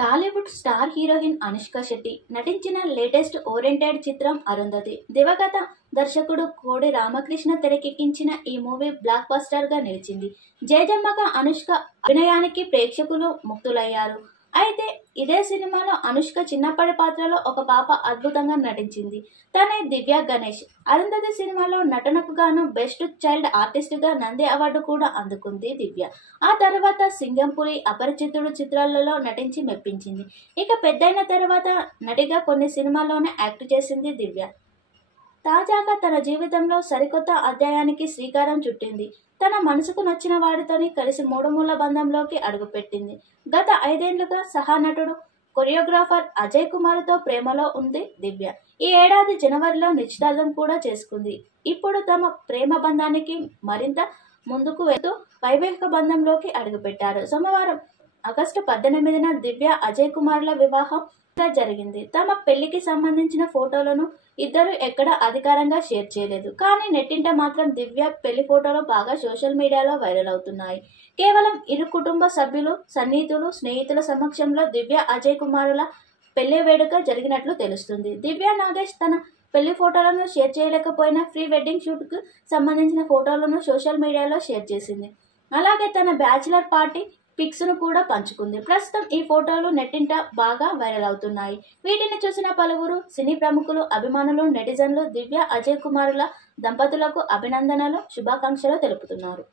Tollywood star heroine Anushka Shetty నటించిన latest oriented చిత్రం అరుంధతి. దివంగత దర్శకుడు కోడి రామకృష్ణ తెరకెక్కించిన ఈ మూవీ బ్లాక్ బస్టర్ గా నిలిచింది. జయజమ్మగా అనుష్క అభినయానికి ప్రేక్షకులు ముగ్ధులయ్యారు. అయితే ఇదే సినిమాలో అనుష్క చిన్నప్పటి పాత్రలో ఒక పాప అద్భుతంగా నటించింది. తనే దివ్య గణేష్. అరుంధతి సినిమాలో నటనకు గాను బెస్ట్ చైల్డ్ ఆర్టిస్ట్ గా నంది అవార్డు కూడా అందుకుంది దివ్య. ఆ తర్వాత సింగంపురి, అపరిచితుడు చిత్రాలలో నటించి మెప్పించింది. ఇక పెద్దయిన తర్వాత నటిగా కొన్ని సినిమాల్లోనే యాక్ట్ చేసింది దివ్య. తాజాగా తన జీవితంలో సరికొత్త అధ్యాయానికి శ్రీకారం చుట్టింది. తన మనసుకు నచ్చిన వాడితోని కలిసి మూడుముళ్ల బంధంలోకి అడుగుపెట్టింది. గత 5 ఏళ్లుగా సహానటుడు, కొరియోగ్రాఫర్ అజయ్ కుమార్తో ప్రేమలో ఉంది దివ్య. ఈ ఏడాది జనవరిలో నిశ్చితార్థం కూడా చేసుకుంది. ఇప్పుడు తమ ప్రేమ బంధానికి మరింత ముందుకు వెళ్తూ వైవాహిక బంధంలోకి అడుగుపెట్టారు. సోమవారం ఆగస్టు 18న దివ్య, అజయ్ కుమార్ల వివాహం జరిగింది. తమ పెళ్లికి సంబంధించిన ఫోటోలను ఇద్దరు ఎక్కడా అధికారంగా షేర్ చేయలేదు. కానీ నెట్టింట మాత్రం దివ్య పెళ్లి ఫోటోలు బాగా సోషల్ మీడియాలో వైరల్ అవుతున్నాయి. కేవలం ఇరు కుటుంబ సభ్యులు, సన్నిహితులు, స్నేహితుల సమక్షంలో దివ్య, అజయ్ కుమారుల పెళ్లి వేడుక జరిగినట్లు తెలుస్తుంది. దివ్య నాగేష్ తన పెళ్లి ఫోటోలను షేర్ చేయలేకపోయినా ప్రీ వెడ్డింగ్ షూట్ కు సంబంధించిన ఫోటోలను సోషల్ మీడియాలో షేర్ చేసింది. అలాగే తన బ్యాచిలర్ పార్టీ పిక్స్ ను కూడా పంచుకుంది. ప్రస్తుతం ఈ ఫోటోలు నెట్టింట బాగా వైరల్ అవుతున్నాయి. వీటిని చూసిన పలువురు సినీ ప్రముఖులు, అభిమానులు, నెటిజన్లు దివ్య, అజయ్ కుమారుల దంపతులకు అభినందనలు, శుభాకాంక్షలు తెలుపుతున్నారు.